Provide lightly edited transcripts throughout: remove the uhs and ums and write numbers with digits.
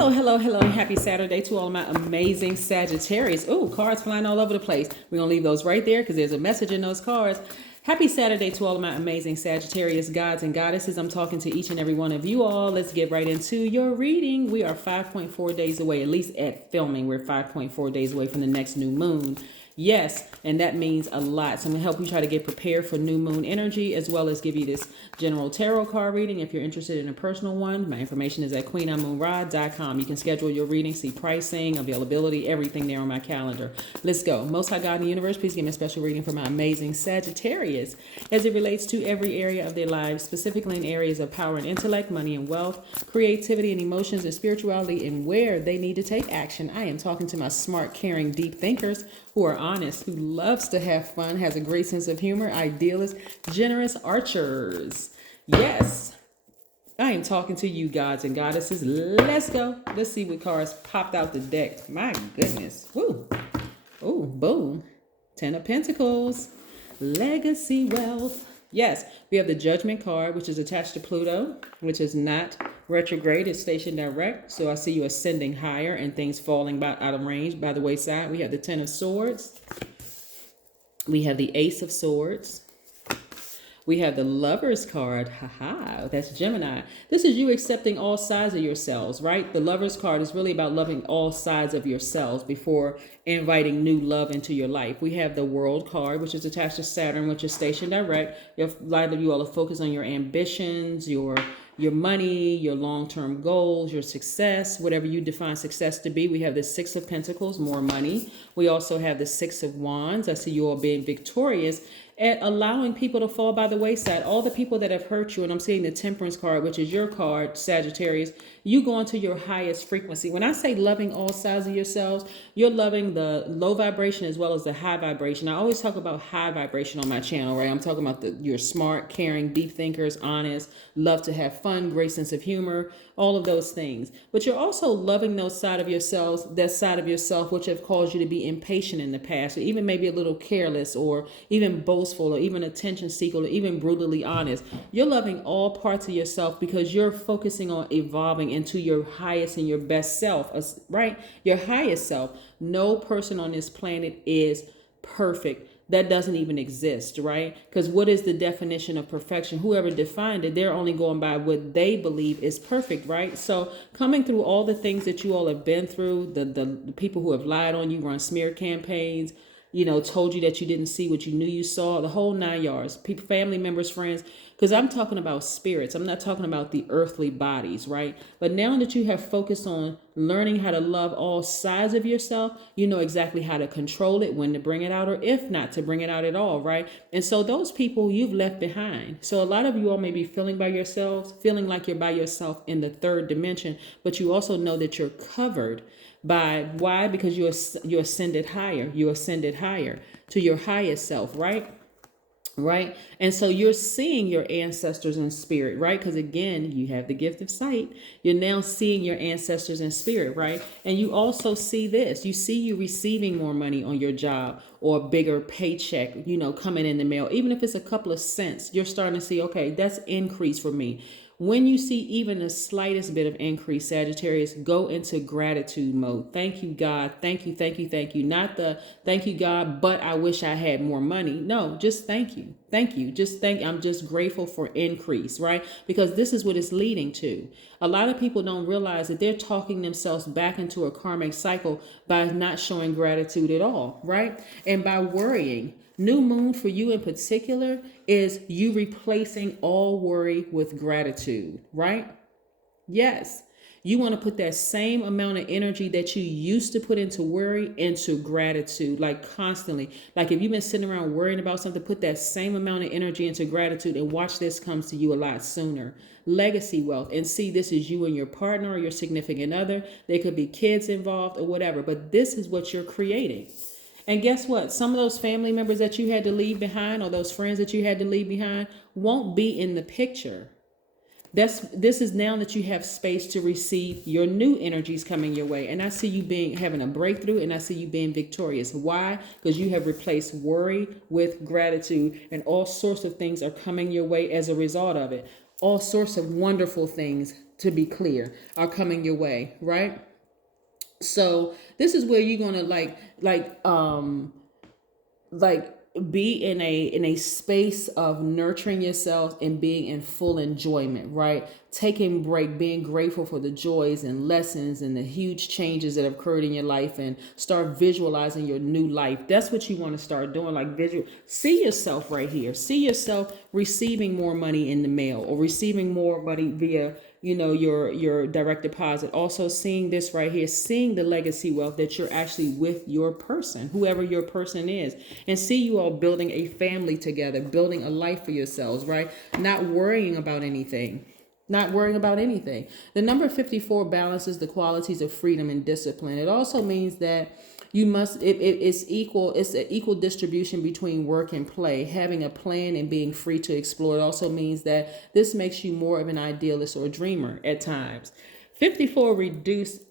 Hello, and happy Saturday to all of my amazing Sagittarius. Oh, cards flying all over the place. We're going to leave those right there because there's a message in those cards. Happy Saturday to all of my amazing Sagittarius gods and goddesses. I'm talking to each and every one of you all. Let's get right into your reading. We are 5.4 days away, at least at filming. We're 5.4 days away from the next new moon. Yes, and that means a lot. So I'm going to help you try to get prepared for new moon energy, as well as give you this general tarot card reading. If you're interested in a personal one, my information is at queenamunra.com. You can schedule your reading, see pricing, availability, everything there on my calendar. Let's go. Most High God in the universe, please give me a special reading for my amazing Sagittarius as it relates to every area of their lives, specifically in areas of power and intellect, money and wealth, creativity and emotions and spirituality, and where they need to take action. I am talking to my smart, caring, deep thinkers who are honest, who loves to have fun, has a great sense of humor, idealists, generous archers. Yes, I am talking to you gods and goddesses. Let's go. Let's see what cards popped out the deck. My goodness. Woo. Oh, boom. 10 of Pentacles. Legacy wealth. Yes, we have the Judgment card, which is attached to Pluto, which is not retrograde. It's stationed direct. So I see you ascending higher and things falling out of range by the wayside. We have the 10 of Swords. We have the Ace of Swords. We have the Lovers card. Haha, that's Gemini. This is you accepting all sides of yourselves, right? The Lovers card is really about loving all sides of yourselves before inviting new love into your life. We have the World card, which is attached to Saturn, which is stationed direct. A lot of you all are focused on your ambitions, your money, your long-term goals, your success, whatever you define success to be. We have the Six of Pentacles, more money. We also have the Six of Wands. I see you all being victorious at allowing people to fall by the wayside. All the people that have hurt you, and I'm seeing the Temperance card, which is your card, Sagittarius, you go into your highest frequency. When I say loving all sides of yourselves, you're loving the low vibration as well as the high vibration. I always talk about high vibration on my channel, right? I'm talking about you're smart, caring, deep thinkers, honest, love to have fun, great sense of humor, all of those things. But you're also loving those side of yourselves, that side of yourself which have caused you to be impatient in the past, or even maybe a little careless, or even boastful, or even attention seeker, or even brutally honest. You're loving all parts of yourself because you're focusing on evolving into your highest and your best self, right? Your highest self. No person on this planet is perfect. That doesn't even exist, right? Because what is the definition of perfection? Whoever defined it, they're only going by what they believe is perfect, right? So coming through all the things that you all have been through, the people who have lied on you, run smear campaigns, told you that you didn't see what you knew you saw, the whole 9 yards, people, family members, friends, because I'm talking about spirits. I'm not talking about the earthly bodies, right? But now that you have focused on learning how to love all sides of yourself, you know exactly how to control it, when to bring it out, or if not to bring it out at all, right? And so those people you've left behind. So a lot of you all may be feeling by yourselves, feeling like you're by yourself in the third dimension, but you also know that you're covered by, why? Because you ascended higher. You ascended higher to your highest self, right? Right. And so you're seeing your ancestors in spirit, right? Because again, you have the gift of sight. You're now seeing your ancestors in spirit, right? And you also see this. You see you receiving more money on your job, or a bigger paycheck, coming in the mail. Even if it's a couple of cents, you're starting to see, okay, that's increase for me. When you see even the slightest bit of increase, Sagittarius, go into gratitude mode. Thank you, God. Thank you, thank you, thank you. Not the thank you, God, but I wish I had more money. No, just thank you. Thank you. I'm just grateful for increase, right? Because this is what it's leading to. A lot of people don't realize that they're talking themselves back into a karmic cycle by not showing gratitude at all, right? And by worrying. New moon for you in particular is you replacing all worry with gratitude, right? Yes. You want to put that same amount of energy that you used to put into worry into gratitude, like constantly. Like if you've been sitting around worrying about something, put that same amount of energy into gratitude and watch this comes to you a lot sooner. Legacy wealth. And see, this is you and your partner or your significant other. There could be kids involved or whatever, but this is what you're creating. And guess what? Some of those family members that you had to leave behind, or those friends that you had to leave behind, won't be in the picture. This is now that you have space to receive your new energies coming your way. And I see you having a breakthrough, and I see you being victorious. Why? Because you have replaced worry with gratitude, and all sorts of things are coming your way as a result of it. All sorts of wonderful things to be clear, are coming your way, right? So this is where you're gonna like be in a space of nurturing yourself and being in full enjoyment, right? Taking break, being grateful for the joys and lessons and the huge changes that have occurred in your life, and start visualizing your new life. That's what you want to start doing. Like see yourself right here. See yourself receiving more money in the mail, or receiving more money via your direct deposit. Also seeing this right here, seeing the legacy wealth that you're actually with your person, whoever your person is, and see you all building a family together, building a life for yourselves, right? Not worrying about anything. Not worrying about anything. The number 54 balances the qualities of freedom and discipline. It also means that you must it's an equal distribution between work and play. Having a plan and being free to explore. It also means that this makes you more of an idealist or a dreamer at times. 54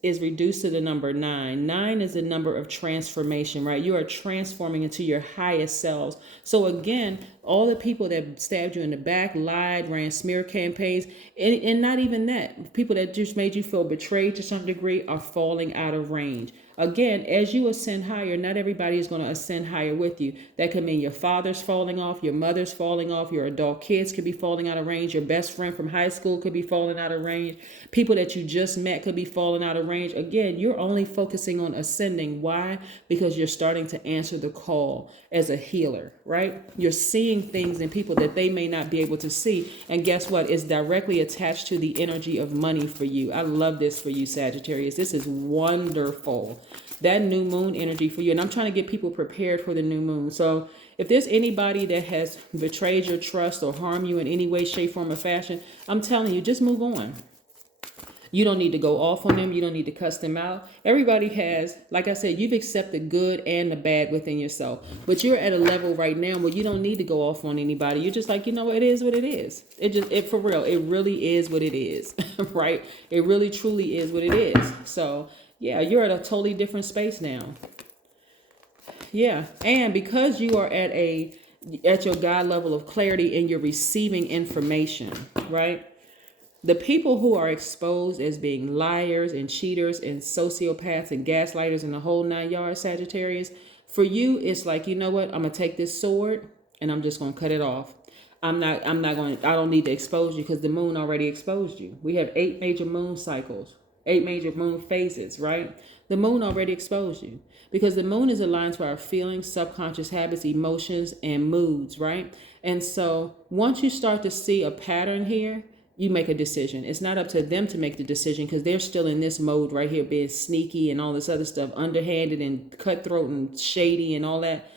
is reduced to the number 9. 9 is the number of transformation, right? You are transforming into your highest selves. So again, all the people that stabbed you in the back, lied, ran smear campaigns, and not even that, people that just made you feel betrayed to some degree, are falling out of range. Again, as you ascend higher, not everybody is going to ascend higher with you. That could mean your father's falling off, your mother's falling off, your adult kids could be falling out of range, your best friend from high school could be falling out of range, people that you just met could be falling out of range. Again, you're only focusing on ascending. Why? Because you're starting to answer the call as a healer, right? You're seeing things in people that they may not be able to see. And guess what? It's directly attached to the energy of money for you. I love this for you, Sagittarius. This is wonderful. That new moon energy for you. And I'm trying to get people prepared for the new moon. So if there's anybody that has betrayed your trust or harmed you in any way, shape, form, or fashion, I'm telling you, just move on. You don't need to go off on them. You don't need to cuss them out. Everybody has, like I said, you've accepted good and the bad within yourself. But you're at a level right now where you don't need to go off on anybody. You're just like, it is what it is. It for real, it really is what it is, right? It really, truly is what it is. So yeah, you're at a totally different space now. Yeah, and because you are at your God level of clarity and you're receiving information, right? The people who are exposed as being liars and cheaters and sociopaths and gaslighters and the whole 9 yards, Sagittarius, for you, it's like, you know what? I'm going to take this sword and I'm just going to cut it off. I don't need to expose you because the moon already exposed you. We have 8 major moon cycles, 8 major moon phases, right? The moon already exposed you because the moon is aligned to our feelings, subconscious habits, emotions, and moods, right? And so once you start to see a pattern here, you make a decision. It's not up to them to make the decision because they're still in this mode right here, being sneaky and all this other stuff, underhanded and cutthroat and shady and all that.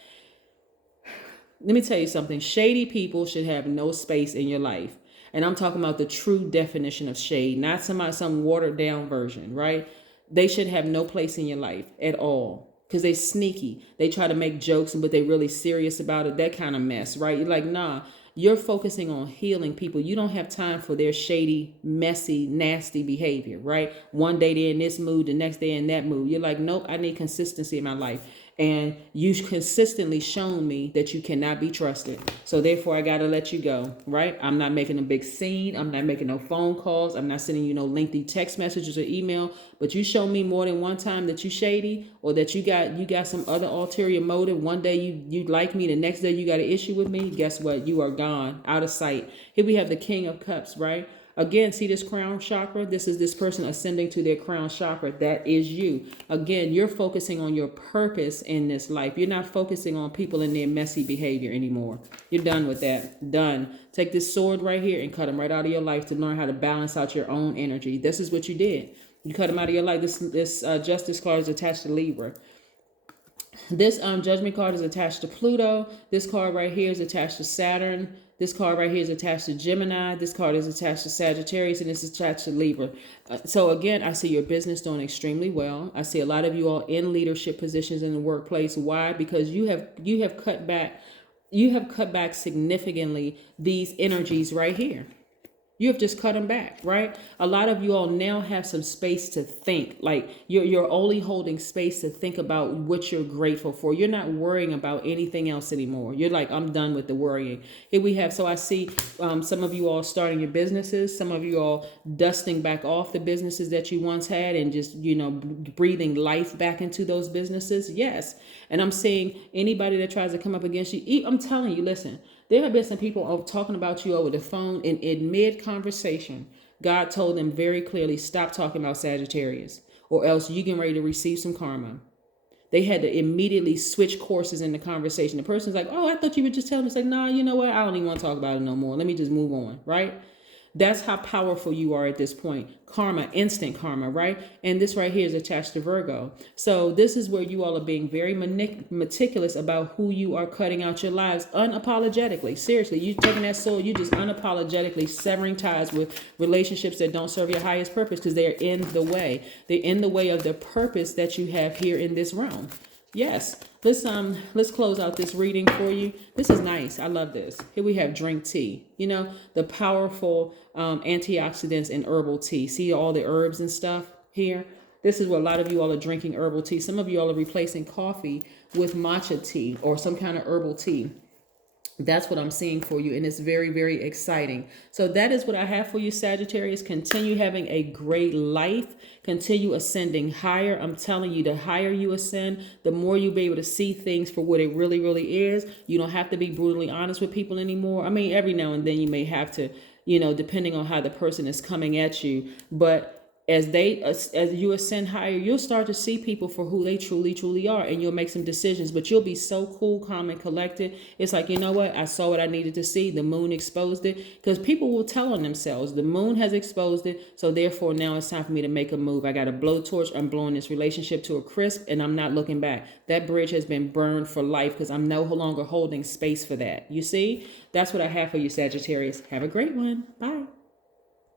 Let me tell you something. Shady people should have no space in your life. And I'm talking about the true definition of shade, not some watered down version, right? They should have no place in your life at all because they sneaky. They try to make jokes, but they really serious about it. That kind of mess, right? You're like, nah. You're focusing on healing people. You don't have time for their shady, messy, nasty behavior, right? One day they're in this mood, the next day in that mood. You're like, nope, I need consistency in my life. And you've consistently shown me that you cannot be trusted. So therefore, I got to let you go, right? I'm not making a big scene. I'm not making no phone calls. I'm not sending you no lengthy text messages or email. But you show me more than one time that you shady or that you got some other ulterior motive. One day you like me. The next day you got an issue with me. Guess what? You are gone, out of sight. Here we have the King of Cups, right? Again, see this crown chakra? This is this person ascending to their crown chakra. That is you. Again, you're focusing on your purpose in this life. You're not focusing on people and their messy behavior anymore. You're done with that. Done. Take this sword right here and cut them right out of your life to learn how to balance out your own energy. This is what you did. You cut them out of your life. This Justice card is attached to Libra. This Judgment card is attached to Pluto. This card right here is attached to Saturn. This card right here is attached to Gemini. This card is attached to Sagittarius, and this is attached to Libra. So again, I see your business doing extremely well. I see a lot of you all in leadership positions in the workplace. Why? Because you have cut back significantly these energies right here. You have just cut them back, right? A lot of you all now have some space to think. Like you're only holding space to think about what you're grateful for. You're not worrying about anything else anymore. You're like, I'm done with the worrying. Here we have, so I see some of you all starting your businesses, some of you all dusting back off the businesses that you once had and just, breathing life back into those businesses. Yes. And I'm seeing anybody that tries to come up against you, I'm telling you, listen, there have been some people talking about you over the phone and in mid-conversation, God told them very clearly, stop talking about Sagittarius or else you get ready to receive some karma. They had to immediately switch courses in the conversation. The person's like, oh, I thought you would just tell me. It's like, nah, you know what? I don't even want to talk about it no more. Let me just move on, right? That's how powerful you are at this point. Karma, instant karma, right? And this right here is attached to Virgo. So this is where you all are being very meticulous about who you are cutting out your lives unapologetically. Seriously, you taking that soul, you just unapologetically severing ties with relationships that don't serve your highest purpose because they're in the way. They're in the way of the purpose that you have here in this realm. Yes. Let's close out this reading for you. This is nice. I love this. Here we have drink tea. The powerful antioxidants in herbal tea. See all the herbs and stuff here? This is what a lot of you all are drinking, herbal tea. Some of you all are replacing coffee with matcha tea or some kind of herbal tea. That's what I'm seeing for you, and it's very, very exciting. So that is what I have for you, Sagittarius. Continue having a great life. Continue ascending higher. I'm telling you, the higher you ascend, the more you'll be able to see things for what it really, really is. You don't have to be brutally honest with people anymore. I mean, every now and then you may have to, depending on how the person is coming at you. But as you ascend higher, you'll start to see people for who they truly, truly are, and you'll make some decisions, but you'll be so cool, calm, and collected. It's like, you know what? I saw what I needed to see. The moon exposed it, because people will tell on themselves. The moon has exposed it, so therefore now it's time for me to make a move. I got a blowtorch. I'm blowing this relationship to a crisp, and I'm not looking back. That bridge has been burned for life because I'm no longer holding space for that. You see? That's what I have for you, Sagittarius. Have a great one. Bye.